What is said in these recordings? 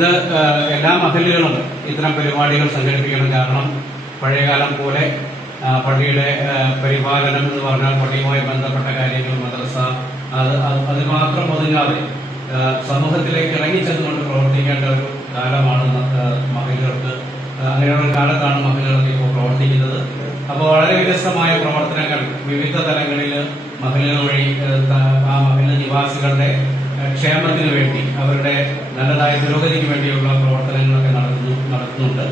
ഇത് എല്ലാ മഹല്ലുകളും ഇത്തരം പരിപാടികൾ സംഘടിപ്പിക്കണം. കാരണം പഴയകാലം പോലെ പള്ളിയുടെ പരിപാലനം എന്ന് പറഞ്ഞാൽ പള്ളിയുമായി ബന്ധപ്പെട്ട കാര്യങ്ങൾ, മദ്രസ, അത് മാത്രം ഒതുങ്ങാതെ സമൂഹത്തിലേക്ക് ഇറങ്ങിച്ചെന്നുകൊണ്ട് പ്രവർത്തിക്കേണ്ട ഒരു കാലമാണ് മഹല്ലുകൾക്ക്. അങ്ങനെയുള്ള കാലത്താണ് മഹല്ലുകളൊക്കെ ഇപ്പോൾ പ്രവർത്തിക്കുന്നത്. അപ്പോൾ വളരെ വ്യത്യസ്തമായ പ്രവർത്തനങ്ങൾ വിവിധ തലങ്ങളിൽ മഹല്ലുകൾ വഴി ആ മഹല്ല് നിവാസികളുടെ ക്ഷേമത്തിന് വേണ്ടി, അവരുടെ നല്ലതായ പുരോഗതിക്ക് വേണ്ടിയുള്ള പ്രവർത്തനങ്ങളൊക്കെ നടത്തുന്നുണ്ട്.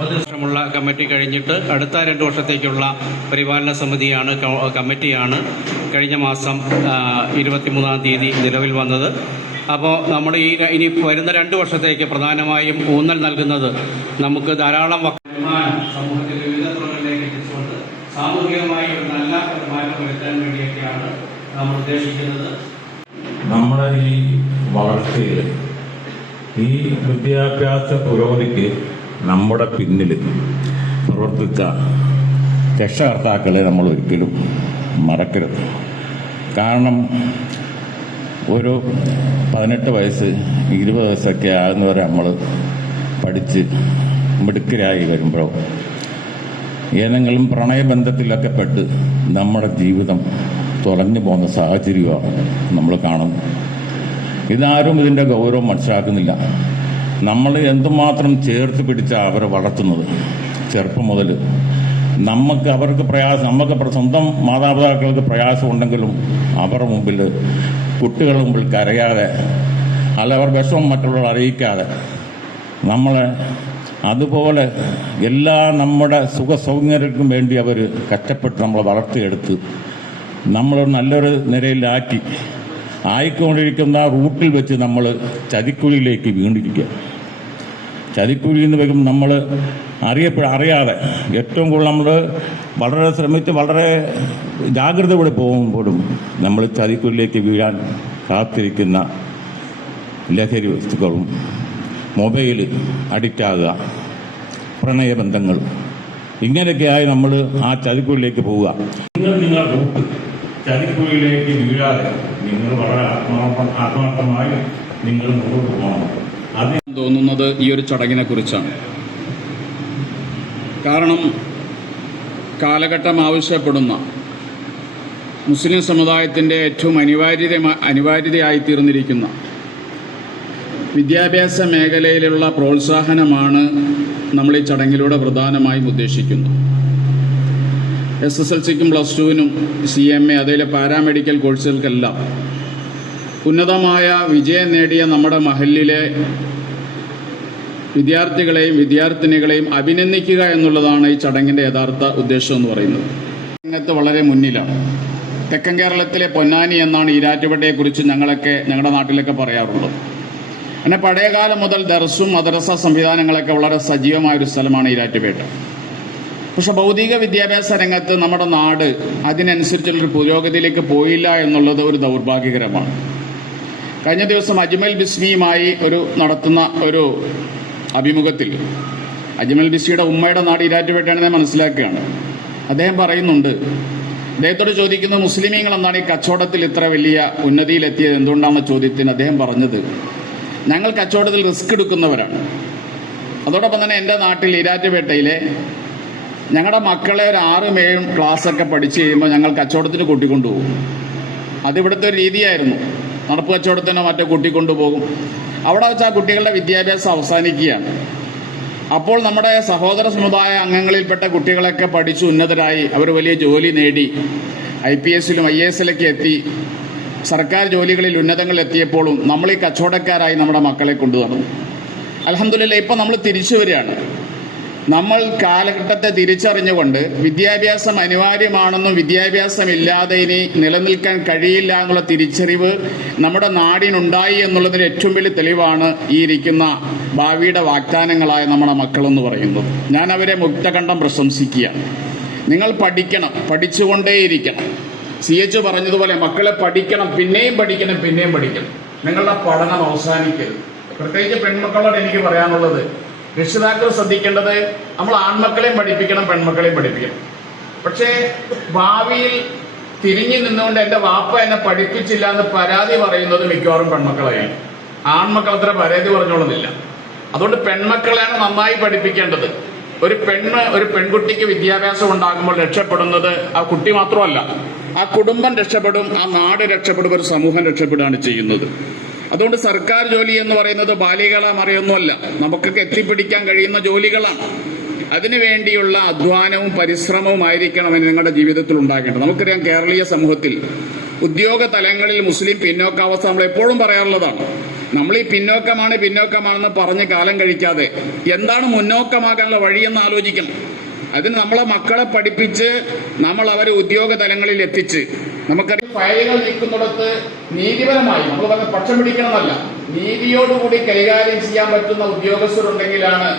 10 വർഷമുള്ള കമ്മിറ്റി കഴിഞ്ഞിട്ട് അടുത്ത 2 വർഷത്തേക്കുള്ള പരിപാലന സമിതിയാണ്, കമ്മിറ്റിയാണ് കഴിഞ്ഞ മാസം 23-ാം തീയതി നിലവിൽ വന്നത്. അപ്പോൾ നമ്മൾ ഇനി വരുന്ന 2 വർഷത്തേക്ക് പ്രധാനമായും ഊന്നൽ നൽകുന്നത് നമുക്ക് ധാരാളം വരുമാനം സമൂഹത്തിൽ വിവിധ തുറകളിലേക്ക് എത്തിച്ചുകൊണ്ട് സാമൂഹികമായി ഒരു നല്ല മാറ്റം വരുത്താൻ വേണ്ടിയൊക്കെയാണ് നമ്മൾ ഉദ്ദേശിക്കുന്നത്. നമ്മുടെ ഈ വളർച്ചയിൽ, ഈ വിദ്യാഭ്യാസ പുരോഗതിക്ക് നമ്മുടെ പിന്നിൽ പ്രവർത്തിച്ച രക്ഷകർത്താക്കളെ നമ്മൾ ഒരിക്കലും മറക്കരുത്. കാരണം ഒരു 18 വയസ്സ് 20 വയസ്സൊക്കെ ആകുന്നവരെ നമ്മൾ പഠിച്ച് മിടുക്കരായി വരുമ്പോൾ ഏതെങ്കിലും പ്രണയബന്ധത്തിലൊക്കെ പെട്ട് നമ്മുടെ ജീവിതം തുലഞ്ഞു പോകുന്ന സാഹചര്യമാണ് നമ്മൾ കാണുന്നത്. ഇതാരും ഇതിൻ്റെ ഗൗരവം മനസ്സിലാക്കുന്നില്ല. നമ്മൾ എന്തുമാത്രം ചേർത്ത് പിടിച്ച അവരെ വളർത്തുന്നത് ചെറുപ്പം മുതൽ. അവർക്ക് പ്രയാസം, നമുക്ക് സ്വന്തം മാതാപിതാക്കൾക്ക് പ്രയാസമുണ്ടെങ്കിലും അവരുടെ മുമ്പിൽ, കുട്ടികളുടെ മുമ്പിൽ കരയാതെ, അല്ല അവർ വിഷമം മറ്റുള്ളവർ അറിയിക്കാതെ നമ്മളെ അതുപോലെ എല്ലാ നമ്മുടെ സുഖസൗകര്യങ്ങൾക്കും വേണ്ടി അവർ കഷ്ടപ്പെട്ട് നമ്മളെ വളർത്തിയെടുത്ത് നമ്മൾ നല്ലൊരു നിലയിലാക്കി ആയിക്കൊണ്ടിരിക്കുന്ന റൂട്ടിൽ വെച്ച് നമ്മൾ ചതിക്കുഴിയിലേക്ക് വീണ്ടിരിക്കുക. ചതിക്കുഴി എന്ന് വയ്ക്കും നമ്മൾ അറിയാതെ ഏറ്റവും കൂടുതൽ നമ്മൾ വളരെ ശ്രമിച്ച് വളരെ ജാഗ്രതയോടെ പോകുമ്പോഴും നമ്മൾ ചതിക്കുഴിയിലേക്ക് വീഴാൻ കാത്തിരിക്കുന്ന ലഹരി വസ്തുക്കളും, മൊബൈൽ അഡിക്റ്റാകുക, പ്രണയബന്ധങ്ങൾ, ഇങ്ങനെയൊക്കെയായി നമ്മൾ ആ ചതിക്കുഴിയിലേക്ക് പോവുക. നിങ്ങളുടെ റൂട്ട് ചതിക്കുഴിയിലേക്ക് വീഴാതെ നിങ്ങൾ വളരെ ആത്മാർത്ഥമായി നിങ്ങൾ മുന്നോട്ട് പോകണം. അത് തോന്നുന്നത് ഈ ഒരു ചടങ്ങിനെ കുറിച്ചാണ്. കാരണം കാലഘട്ടം ആവശ്യപ്പെടുന്ന മുസ്ലിം സമുദായത്തിൻ്റെ ഏറ്റവും അനിവാര്യതയായി തീർന്നിരിക്കുന്ന വിദ്യാഭ്യാസ മേഖലയിലുള്ള പ്രോത്സാഹനമാണ് നമ്മൾ ഈ ചടങ്ങിലൂടെ പ്രധാനമായും ഉദ്ദേശിക്കുന്നത്. SSLCക്കും +2നും CMA, അതിലെ പാരാമെഡിക്കൽ കോഴ്സുകൾക്കെല്ലാം ഉന്നതമായ വിജയം നേടിയ നമ്മുടെ മഹല്ലിലെ വിദ്യാർത്ഥികളെയും വിദ്യാർത്ഥിനികളെയും അഭിനന്ദിക്കുക എന്നുള്ളതാണ് ഈ ചടങ്ങിൻ്റെ യഥാർത്ഥ ഉദ്ദേശം എന്ന് പറയുന്നത്. രംഗത്ത് വളരെ മുന്നിലാണ്. തെക്കൻ കേരളത്തിലെ പൊന്നാനി എന്നാണ് ഈരാറ്റുപേട്ടയെക്കുറിച്ച് ഞങ്ങളുടെ നാട്ടിലൊക്കെ പറയാറുള്ളത്. അങ്ങനെ പഴയകാലം മുതൽ ദർസും മദ്രസ സംവിധാനങ്ങളൊക്കെ വളരെ സജീവമായൊരു സ്ഥലമാണ് ഈരാറ്റുപേട്ട. പക്ഷെ ഭൗതിക വിദ്യാഭ്യാസ രംഗത്ത് നമ്മുടെ നാട് അതിനനുസരിച്ചുള്ളൊരു പുരോഗതിയിലേക്ക് പോയില്ല എന്നുള്ളത് ഒരു ദൗർഭാഗ്യകരമാണ്. കഴിഞ്ഞ ദിവസം അജ്മൽ ബിസ്മിയുമായി നടത്തുന്ന ഒരു അഭിമുഖത്തിൽ, അജ്മൽ ബിസ്മിയുടെ ഉമ്മയുടെ നാട് ഈരാറ്റുപേട്ടയാണെന്ന് ഞാൻ മനസ്സിലാക്കുകയാണ്. അദ്ദേഹം പറയുന്നുണ്ട്, അദ്ദേഹത്തോട് ചോദിക്കുന്ന മുസ്ലിമീങ്ങൾ എന്താണ് ഈ കച്ചവടത്തിൽ ഇത്ര വലിയ ഉന്നതിയിലെത്തിയത് എന്തുകൊണ്ടാണെന്ന ചോദ്യത്തിന് അദ്ദേഹം പറഞ്ഞത്, ഞങ്ങൾ കച്ചവടത്തിൽ റിസ്ക് എടുക്കുന്നവരാണ്. അതോടൊപ്പം തന്നെ എൻ്റെ നാട്ടിൽ ഈരാറ്റുപേട്ടയിലെ ഞങ്ങളുടെ മക്കളെ ഒരു 6-7 ക്ലാസ്സൊക്കെ പഠിച്ച് കഴിയുമ്പോൾ ഞങ്ങൾ കച്ചവടത്തിന് കൂട്ടിക്കൊണ്ടുപോകും. അതിവിടുത്തെ ഒരു രീതിയായിരുന്നു. നടപ്പ് കച്ചവടത്തിനോ മറ്റോ കൂട്ടിക്കൊണ്ടുപോകും. അവിടെ വെച്ച് ആ കുട്ടികളുടെ വിദ്യാഭ്യാസം അവസാനിക്കുകയാണ്. അപ്പോൾ നമ്മുടെ സഹോദര സമുദായ അംഗങ്ങളിൽപ്പെട്ട കുട്ടികളൊക്കെ പഠിച്ച് ഉന്നതരായി അവർ വലിയ ജോലി നേടി IPS-ലും IAS-ലൊക്കെ എത്തി സർക്കാർ ജോലികളിൽ ഉന്നതങ്ങളിൽ എത്തിയപ്പോഴും നമ്മൾ ഈ കച്ചവടക്കാരായി നമ്മുടെ മക്കളെ കൊണ്ടുവന്നു. അൽഹംദുലില്ലാഹ് ഇപ്പോൾ നമ്മൾ തിരിച്ചു വരികയാണ്. നമ്മൾ കാലഘട്ടത്തെ തിരിച്ചറിഞ്ഞുകൊണ്ട് വിദ്യാഭ്യാസം അനിവാര്യമാണെന്നും വിദ്യാഭ്യാസമില്ലാതെ ഇനി നിലനിൽക്കാൻ കഴിയില്ല എന്നുള്ള തിരിച്ചറിവ് നമ്മുടെ നാടിനുണ്ടായി എന്നുള്ളതിന് ഏറ്റവും വലിയ തെളിവാണ് ഈ ഇരിക്കുന്ന ഭാവിയുടെ വാഗ്ദാനങ്ങളായ നമ്മുടെ മക്കളെന്ന് പറയുന്നത്. ഞാൻ അവരെ മുക്തകണ്ഠം പ്രശംസിക്കുകയാണ്. നിങ്ങൾ പഠിക്കണം, പഠിച്ചുകൊണ്ടേയിരിക്കണം. CH പറഞ്ഞതുപോലെ മക്കളെ പഠിക്കണം, പിന്നെയും പഠിക്കണം, പിന്നെയും പഠിക്കണം. നിങ്ങളുടെ പഠനം അവസാനിക്കരുത്. പ്രത്യേകിച്ച് പെൺമക്കളോട് എനിക്ക് പറയാനുള്ളത്, രക്ഷിതാക്കൾ ശ്രദ്ധിക്കേണ്ടത് നമ്മൾ ആൺമക്കളെയും പഠിപ്പിക്കണം, പെൺമക്കളെയും പഠിപ്പിക്കണം. പക്ഷേ ഭാവിയിൽ തിരിഞ്ഞു നിന്നുകൊണ്ട് എൻ്റെ വാപ്പ എന്നെ പഠിപ്പിച്ചില്ല എന്ന് പരാതി പറയുന്നത് മിക്കവാറും പെൺമക്കളെയാണ്. ആൺമക്കൾ അത്ര പരാതി പറഞ്ഞോളുന്നില്ല. അതുകൊണ്ട് പെൺമക്കളെയാണ് നന്നായി പഠിപ്പിക്കേണ്ടത്. ഒരു പെൺകുട്ടിക്ക് വിദ്യാഭ്യാസം ഉണ്ടാകുമ്പോൾ രക്ഷപ്പെടുന്നത് ആ കുട്ടി മാത്രമല്ല, ആ കുടുംബം രക്ഷപ്പെടും, ആ നാട് രക്ഷപ്പെടും, ഒരു സമൂഹം രക്ഷപ്പെടുകയാണ് ചെയ്യുന്നത്. അതുകൊണ്ട് സർക്കാർ ജോലി എന്ന് പറയുന്നത് ബാലികളെ മറിയൊന്നുമല്ല, നമുക്കൊക്കെ എത്തിപ്പിടിക്കാൻ കഴിയുന്ന ജോലികളാണ്. അതിനുവേണ്ടിയുള്ള അധ്വാനവും പരിശ്രമവും നിങ്ങളുടെ ജീവിതത്തിൽ ഉണ്ടാകേണ്ടത്. നമുക്കറിയാം, കേരളീയ സമൂഹത്തിൽ ഉദ്യോഗ തലങ്ങളിൽ മുസ്ലിം പിന്നോക്കാവസ്ഥ നമ്മൾ എപ്പോഴും പറയാറുള്ളതാണ്. നമ്മൾ ഈ പിന്നോക്കമാണെന്ന് പറഞ്ഞ് കാലം കഴിക്കാതെ എന്താണ് മുന്നോക്കമാകാനുള്ള വഴിയെന്ന് ആലോചിക്കണം. അതിന് നമ്മളെ മക്കളെ പഠിപ്പിച്ച് നമ്മൾ അവരെ ഉദ്യോഗ തലങ്ങളിൽ എത്തിച്ച്, നമുക്കറിയാം ഫയലുകൾ നീക്കുന്നിടത്ത് നീതിപരമായി നമ്മൾ പറഞ്ഞ പക്ഷം പിടിക്കണമെന്നല്ല, നീതിയോടുകൂടി കൈകാര്യം ചെയ്യാൻ പറ്റുന്ന ഉദ്യോഗസ്ഥരുണ്ടെങ്കിലാണ്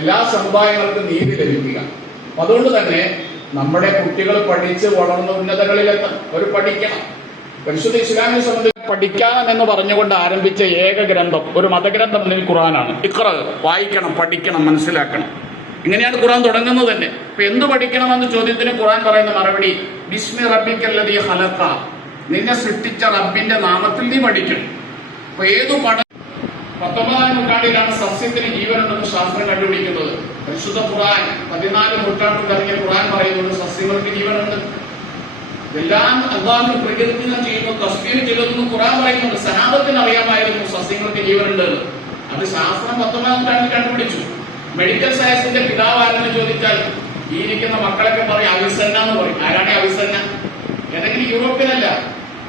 എല്ലാ സമുദായങ്ങൾക്കും നീതി ലഭിക്കുക. അതുകൊണ്ട് തന്നെ നമ്മുടെ കുട്ടികൾ പഠിച്ച് വളർന്ന ഉന്നതങ്ങളിലെത്താൻ അവർ പഠിക്കണം. പരിശുദ്ധ ഇസ്ലാമിനെ സംബന്ധിച്ച് പഠിക്കണം എന്ന് പറഞ്ഞുകൊണ്ട് ആരംഭിച്ച ഏക ഗ്രന്ഥം, ഒരു മതഗ്രന്ഥം അല്ലെങ്കിൽ ഖുർആനാണ്. ഇഖ്റ, വായിക്കണം, പഠിക്കണം, മനസ്സിലാക്കണം. ഇങ്ങനെയാണ് ഖുർആൻ തുടങ്ങുന്നത് തന്നെ. അപ്പൊ എന്ത് പഠിക്കണമെന്ന ചോദ്യത്തിന് ഖുർആൻ പറയുന്ന മറുപടി ബിസ്മി റബ്ബിക്കല്ലദീ ഖലഖ, നിന്നെ സൃഷ്ടിച്ച റബ്ബിന്റെ നാമത്തിൽ നീ പഠിക്കണം. അപ്പൊ ഏതു 19ാം നൂറ്റാണ്ടിലാണ് സസ്യത്തിന് ജീവനുണ്ടെന്ന് ശാസ്ത്രം കണ്ടുപിടിക്കുന്നത്. പരിശുദ്ധ ഖുർആൻ 14 നൂറ്റാണ്ടിൽ ഇറങ്ങിയ ഖുർആൻ പറയുന്നത് സസ്യങ്ങൾക്ക് ജീവനുണ്ട്. എല്ലാം അല്ലാഹു പ്രകൃതി ചെയ്യുന്നു, തസ്ബീഹ് ചെല്ലുന്നു ഖുർആൻ പറയുന്നുണ്ട്. സഹാബത്തിന് അറിയാമായിരുന്നു സസ്യങ്ങൾക്ക് ജീവനുണ്ട്. അത് ശാസ്ത്രം 19ാം നൂറ്റാണ്ടിൽ കണ്ടുപിടിച്ചു. മെഡിക്കൽ സയൻസിന്റെ പിതാവ് ആരെന്ന് ചോദിച്ചാൽ ഈ ഇരിക്കുന്ന മക്കളൊക്കെ പറയും അവിസന്ന എന്ന് പറയും. ആരാണ് അവിസന്ന? ഏതെങ്കിലും യൂറോപ്യനല്ല,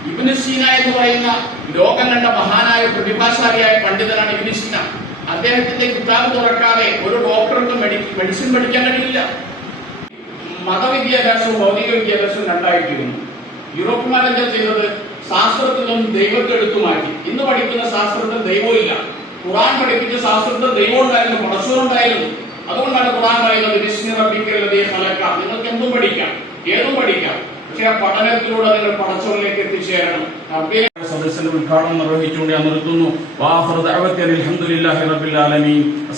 ഇബ്നു സീന എന്ന് പറയുന്ന ലോകം കണ്ട മഹാനായ പ്രതിഭാശാലിയായ പണ്ഡിതനാണ് ഇബ്നു സീന. അദ്ദേഹത്തിന്റെ കിതാബ് തുറക്കാതെ ഒരു ഡോക്ടർക്ക് മെഡിസിൻ പഠിക്കാൻ കഴിയില്ല. മതവിദ്യാഭ്യാസവും ഭൗതിക വിദ്യാഭ്യാസവും രണ്ടായിട്ടിരുന്നു. യൂറോപ്യന്മാരെന്താ ചെയ്തത്? ശാസ്ത്രത്തിൽ നിന്നും ദൈവത്തെ എടുത്തു മാറ്റി. ഇന്ന് പഠിക്കുന്ന ശാസ്ത്രത്തിൽ ദൈവമില്ല. ഖുർആൻ പഠിപ്പിച്ച ശാസ്ത്രത്തിൽ ദൈവം ഉണ്ടായിരുന്നു, പടച്ചോറുണ്ടായിരുന്നു. അതുകൊണ്ടാണ് ഖുർആൻ പറയുന്നത് ബിസ്മി റബ്ബിക്കല്ലദീ ഖലഖ, നിങ്ങൾക്ക് എന്തും പഠിക്കാം, ഏതും പഠിക്കാം, പക്ഷെ ആ പഠനത്തിലൂടെ നിങ്ങൾ പടച്ചോറിലേക്ക് എത്തിച്ചേരണം. സദസ്സിന്റെ ഉദ്ഘാടനം നിർവഹിച്ചുകൊണ്ട് ഞാൻ നിർത്തുന്നു.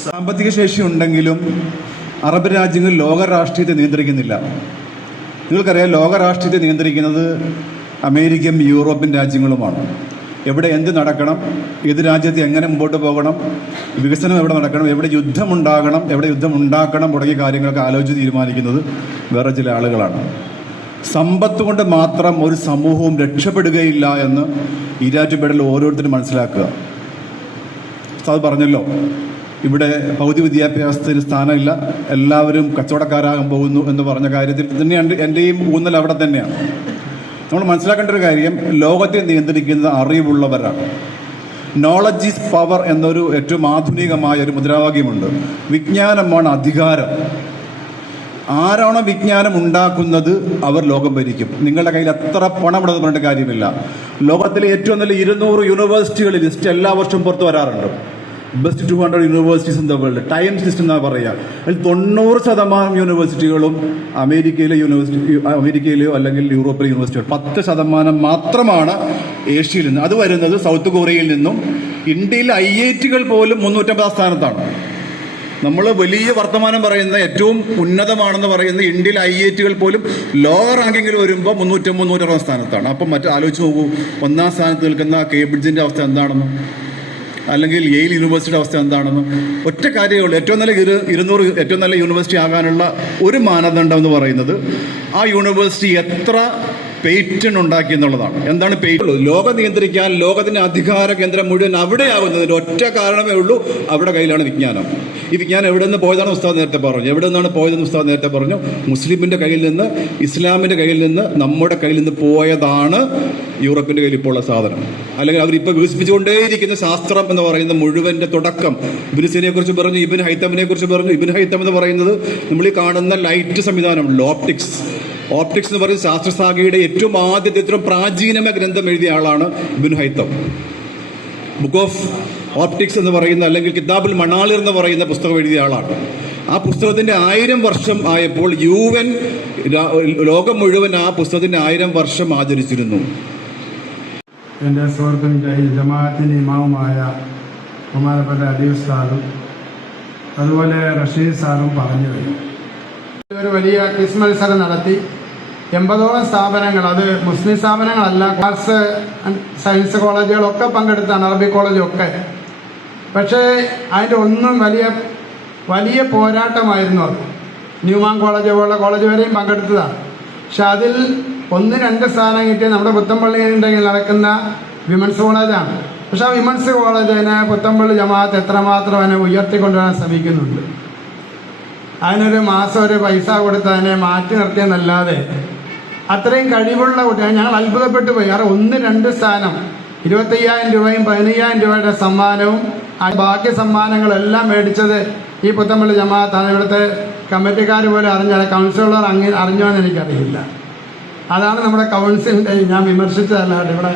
സാമ്പത്തിക ശേഷി ഉണ്ടെങ്കിലും അറബ് രാജ്യങ്ങൾ ലോക രാഷ്ട്രീയത്തെ നിയന്ത്രിക്കുന്നില്ല. നിങ്ങൾക്കറിയാം, ലോക രാഷ്ട്രീയത്തെ നിയന്ത്രിക്കുന്നത് അമേരിക്കയും യൂറോപ്യൻ രാജ്യങ്ങളുമാണ്. എവിടെ എന്ത് നടക്കണം, ഏത് രാജ്യത്ത് എങ്ങനെ മുമ്പോട്ട് പോകണം, വികസനം എവിടെ നടക്കണം, എവിടെ യുദ്ധമുണ്ടാകണം, എവിടെ യുദ്ധം ഉണ്ടാക്കണം തുടങ്ങിയ കാര്യങ്ങളൊക്കെ ആലോചിച്ച് തീരുമാനിക്കുന്നത് വേറെ ചില ആളുകളാണ്. സമ്പത്ത് കൊണ്ട് മാത്രം ഒരു സമൂഹവും രക്ഷപ്പെടുകയില്ല എന്ന് ഈരാറ്റുപേടയിൽ ഓരോരുത്തരും മനസ്സിലാക്കുക. അത് പറഞ്ഞല്ലോ, ഇവിടെ ഭൗതിക വിദ്യാഭ്യാസത്തിന് സ്ഥാനമില്ല, എല്ലാവരും കച്ചവടക്കാരാകാൻ പോകുന്നു എന്ന് പറഞ്ഞ കാര്യത്തിൽ തന്നെയാണ് എൻ്റെയും ഊന്നൽ അവിടെ തന്നെയാണ്. നമ്മൾ മനസ്സിലാക്കേണ്ട ഒരു കാര്യം, ലോകത്തെ നിയന്ത്രിക്കുന്നത് അറിവുള്ളവരാണ്. നോളജ് ഈസ് പവർ എന്നൊരു ഏറ്റവും ആധുനികമായ ഒരു മുദ്രാവാക്യമുണ്ട്. വിജ്ഞാനമാണ് അധികാരം. ആരാണോ വിജ്ഞാനം ഉണ്ടാക്കുന്നത് അവർ ലോകം ഭരിക്കും. നിങ്ങളുടെ കയ്യിൽ എത്ര പണം ഉണ്ടെന്ന് പറഞ്ഞിട്ട് കാര്യമില്ല. ലോകത്തിലെ ഏറ്റവും നല്ല 200 യൂണിവേഴ്സിറ്റികൾ ലിസ്റ്റ് എല്ലാ വർഷവും പുറത്ത് വരാറുണ്ട്. Best 200 universities in the world, times list എന്നാണ് പറയുക. അതിൽ 90% യൂണിവേഴ്സിറ്റികളും അമേരിക്കയിലെയോ അല്ലെങ്കിൽ യൂറോപ്പിലെ യൂണിവേഴ്സിറ്റികൾ. 10% മാത്രമാണ് ഏഷ്യയിൽ നിന്ന്. അത് വരുന്നത് സൗത്ത് കൊറിയയിൽ നിന്നും. ഇന്ത്യയിലെ IITകൾ പോലും 350 സ്ഥാനത്താണ്. നമ്മൾ വലിയ വർത്തമാനം പറയുന്ന ഏറ്റവും ഉന്നതമാണെന്ന് പറയുന്ന ഇന്ത്യയിലെ IITകൾ പോലും ലോവർ റാങ്കിങ്ങിൽ വരുമ്പോൾ 350-360 സ്ഥാനത്താണ്. അപ്പം ആലോചിച്ച് നോക്കൂ, 1ാം സ്ഥാനത്ത് നിൽക്കുന്ന കേംബ്രിഡ്ജിന്റെ അവസ്ഥ എന്താണെന്ന്, അല്ലെങ്കിൽ യെയിൽ യൂണിവേഴ്സിറ്റിയുടെ അവസ്ഥ എന്താണെന്ന്. ഒറ്റ കാര്യമേ ഉള്ളൂ, ഏറ്റവും നല്ല 200 ഏറ്റവും നല്ല യൂണിവേഴ്സിറ്റി ആകാനുള്ള ഒരു മാനദണ്ഡം എന്ന് പറയുന്നത് ആ യൂണിവേഴ്സിറ്റി എത്ര പേറ്റന്റ് ഉണ്ടാക്കി എന്നുള്ളതാണ്. എന്താണ് പേറ്റന്റ്? ലോകം നിയന്ത്രിക്കാൻ ലോകത്തിന്റെ അധികാര കേന്ദ്രം മുഴുവൻ അവിടെയാകുന്നതിന് ഒറ്റ കാരണമേ ഉള്ളൂ, അവിടെ കയ്യിലാണ് വിജ്ഞാനം. ഈ വിജ്ഞാനം എവിടെ നിന്ന് പോയതാണ് ഉസ്താദ് നേരത്തെ പറഞ്ഞു. എവിടെ നിന്നാണ് പോയതെന്ന് ഉസ്താദ് നേരത്തെ പറഞ്ഞു. മുസ്ലിമിന്റെ കയ്യിൽ നിന്ന്, ഇസ്ലാമിന്റെ കയ്യിൽ നിന്ന്, നമ്മുടെ കയ്യിൽ നിന്ന് പോയതാണ് യൂറോപ്പിന്റെ കയ്യിൽ ഇപ്പോൾ ഉള്ള സാധനം. അല്ലെങ്കിൽ അവരിപ്പോൾ വികസിപ്പിച്ചുകൊണ്ടേയിരിക്കുന്ന ശാസ്ത്രം എന്ന് പറയുന്ന മുഴുവന്റെ തുടക്കം ഇബ്നു സീനയെ കുറിച്ച് പറഞ്ഞു, ഇബ്നു ഹൈത്തമിനെ കുറിച്ച് പറഞ്ഞു. ഇബ്നു ഹൈത്തം എന്ന് പറയുന്നത് നമ്മൾ ഈ കാണുന്ന ലൈറ്റ് സംവിധാനമുണ്ടല്ലോ, ഓപ്റ്റിക്സ് എന്ന് പറയുന്ന ശാസ്ത്രശാഖയുടെ ഏറ്റവും ആദ്യത്തെ ഏറ്റവും പ്രാചീനമായ ഗ്രന്ഥം എഴുതിയ ആളാണ് Ibn Haitham. Book of optics എന്ന് പറയുന്ന, അല്ലെങ്കിൽ കിതാബുൽ മണാലിർ എന്ന് പറയുന്ന പുസ്തകം എഴുതിയ ആളാണ്. ആ പുസ്തകത്തിന്റെ 1000 വർഷം ആയപ്പോൾ UN ലോകം മുഴുവൻ ആ പുസ്തകത്തിന്റെ 1000 വർഷം ആചരിച്ചിരുന്നു. എൻ്റെ സുഹൃത്തും ജമാഅത്തിന്റെ ഇമാമുമായ ബഹുമാനപ്പെട്ട അലി ഉസ്താദും അതുപോലെ റഷീദ് സാറും പറഞ്ഞു കഴിഞ്ഞു. ഒരു വലിയ ക്വിസ് മത്സരം നടത്തി 80ഓളം സ്ഥാപനങ്ങൾ, അത് മുസ്ലിം സ്ഥാപനങ്ങളല്ല, ആർട്സ് സയൻസ് കോളേജുകളൊക്കെ പങ്കെടുത്താണ്, അറബി കോളേജൊക്കെ. പക്ഷേ അതിൻ്റെ ഒന്നും വലിയ പോരാട്ടമായിരുന്നു അത്. ന്യൂമാൻ കോളേജ് പോലുള്ള കോളേജ് വരെയും പങ്കെടുത്തതാണ്. പക്ഷെ അതിൽ 1-2 സ്ഥാനം കിട്ടിയ നമ്മുടെ പുത്തമ്പള്ളിയിൽ നടക്കുന്ന വിമൻസ് കോളേജാണ്. പക്ഷെ ആ വിമൻസ് കോളേജിനെ പുത്തമ്പള്ളി ജമാഅത്ത് എത്രമാത്രം അതിനെ ഉയർത്തിക്കൊണ്ടുവരാൻ ശ്രമിക്കുന്നുണ്ട്. അതിനൊരു മാസം ഒരു പൈസ കൊടുത്ത് അതിനെ മാറ്റി നിർത്തിയെന്നല്ലാതെ അത്രയും കഴിവുള്ള കുട്ടികൾ ഞങ്ങൾ അത്ഭുതപ്പെട്ടു പോയി. കാരണം 1-2 സ്ഥാനം 25,000 രൂപയും 15,000 രൂപയുടെ സമ്മാനവും ബാക്കി സമ്മാനങ്ങളെല്ലാം മേടിച്ചത് ഈ പുത്തമ്പള്ളി ജമാഅത്താണ്. ഇവിടുത്തെ കമ്മിറ്റിക്കാർ പോലും അറിഞ്ഞാൽ കൗൺസിലർ അറിഞ്ഞോ എന്ന് എനിക്കറിയില്ല. അതാണ് നമ്മുടെ കൗൺസിലിൻ്റെ ഞാൻ വിമർശിച്ചതല്ലാണ്ട് ഇവിടെ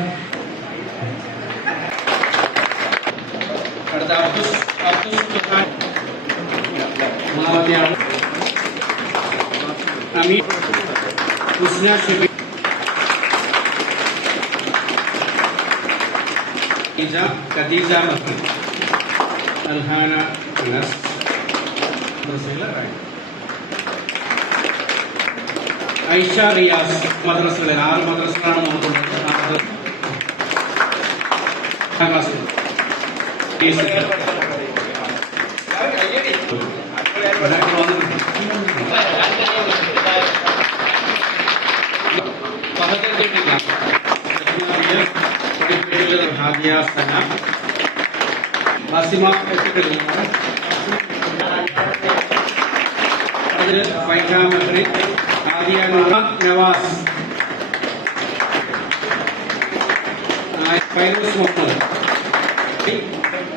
ഖദീജ മക്കൾ അൽഹാന അനസ് ഐഷ റിയാസ് മദ്രസകളെ 6 മദ്രസകളാണ് നമുക്കുള്ളത്. നവാസ് ഫൈറൂസ് മുഹമ്മദ്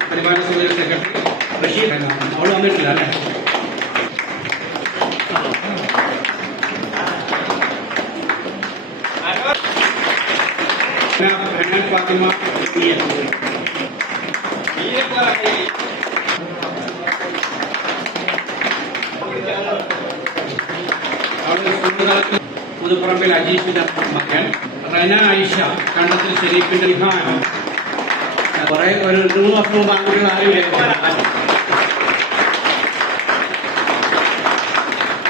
പരിപാലന സമിതി സെക്രട്ടറി ബഷീർ അവൾ വന്നിട്ടില്ല അല്ലേ? ഫാത്തിമ പുതുപ്പറമ്പിൽ അജീഷിന്റെ മകൻ റന ഐഷ കണ്ടത്തിൽ ഷെരീഫിന്റെ വിഹാനം കുറെ ഒരു 3 വർഷം മുമ്പ് ആൺകുട്ടികൾ ആരും.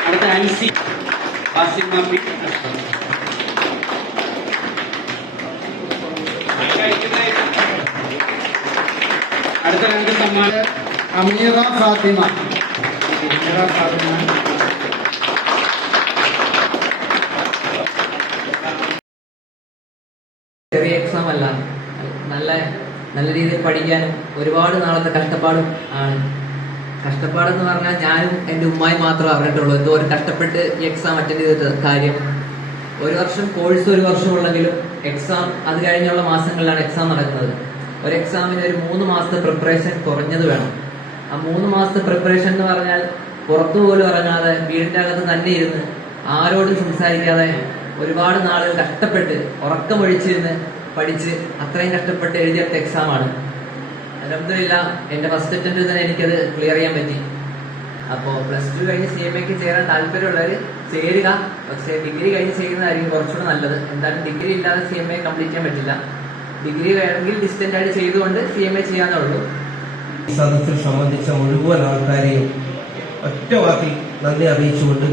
അടുത്ത അൻസി ഫാത്തിമ പി. അടുത്ത 2 സമ്മാനം അമീറ ഫാത്തിമ. ചെറിയ എക്സാം അല്ല, നല്ല രീതിയിൽ പഠിക്കാനും ഒരുപാട് നാളത്തെ കഷ്ടപ്പാടും ആണ്. കഷ്ടപ്പാടെന്ന് പറഞ്ഞാൽ ഞാനും എൻ്റെ ഉമ്മായും മാത്രമേ അറിഞ്ഞിട്ടുള്ളൂ എന്തോ ഒരു കഷ്ടപ്പെട്ട് ഈ എക്സാം അറ്റൻഡ് ചെയ്തിട്ട് കാര്യം. 1 വർഷം കോഴ്സ് 1 വർഷമുള്ളെങ്കിലും എക്സാം അത് കഴിഞ്ഞുള്ള മാസങ്ങളിലാണ് എക്സാം നടക്കുന്നത്. ഒരു എക്സാമിന് ഒരു 3 മാസത്തെ പ്രിപ്പറേഷൻ കുറഞ്ഞത് വേണം. ആ 3 മാസത്തെ പ്രിപ്പറേഷൻ എന്ന് പറഞ്ഞാൽ പുറത്തു പോലും ഇറങ്ങാതെ വീടിൻ്റെ അകത്ത് തന്നെ ഇരുന്ന് ആരോടും സംസാരിക്കാതെ ഒരുപാട് നാളുകൾ കഷ്ടപ്പെട്ട് ഉറക്കമൊഴിച്ചിരുന്ന് പഠിച്ച് അത്രയും കഷ്ടപ്പെട്ട് എഴുതിയ എക്സാമാണ്. അൽഹംദുലില്ലാ എൻ്റെ ഫസ്റ്റ് അറ്റംപ്റ്റിൽ തന്നെ എനിക്കത് ക്ലിയർ ചെയ്യാൻ പറ്റി. അപ്പോൾ +2 കഴിഞ്ഞ് CMAക്ക് ചേരാൻ താല്പര്യമുള്ളവർ ചേരുക. പക്ഷേ ഡിഗ്രി കഴിഞ്ഞ് ചെയ്യുന്നതായിരിക്കും കുറച്ചുകൂടെ നല്ലത്. എന്തായാലും ഡിഗ്രി ഇല്ലാതെ CMA കംപ്ലീറ്റ് ചെയ്യാൻ പറ്റില്ല. ഡിഗ്രി വേണമെങ്കിൽ ഡിസ്റ്റന്റ് ആയിട്ട് ചെയ്തുകൊണ്ട് CMA ചെയ്യാന്നുള്ളൂ. ഈ സദസ്സിൽ സംബന്ധിച്ച മുഴുവൻ ആൾക്കാരെയും ഒറ്റ വാക്കിൽ നന്ദി അറിയിച്ചുകൊണ്ട്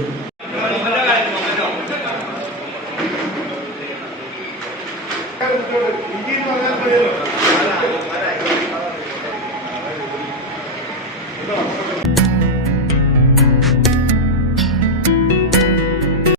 ഇന്ത്യയിൽ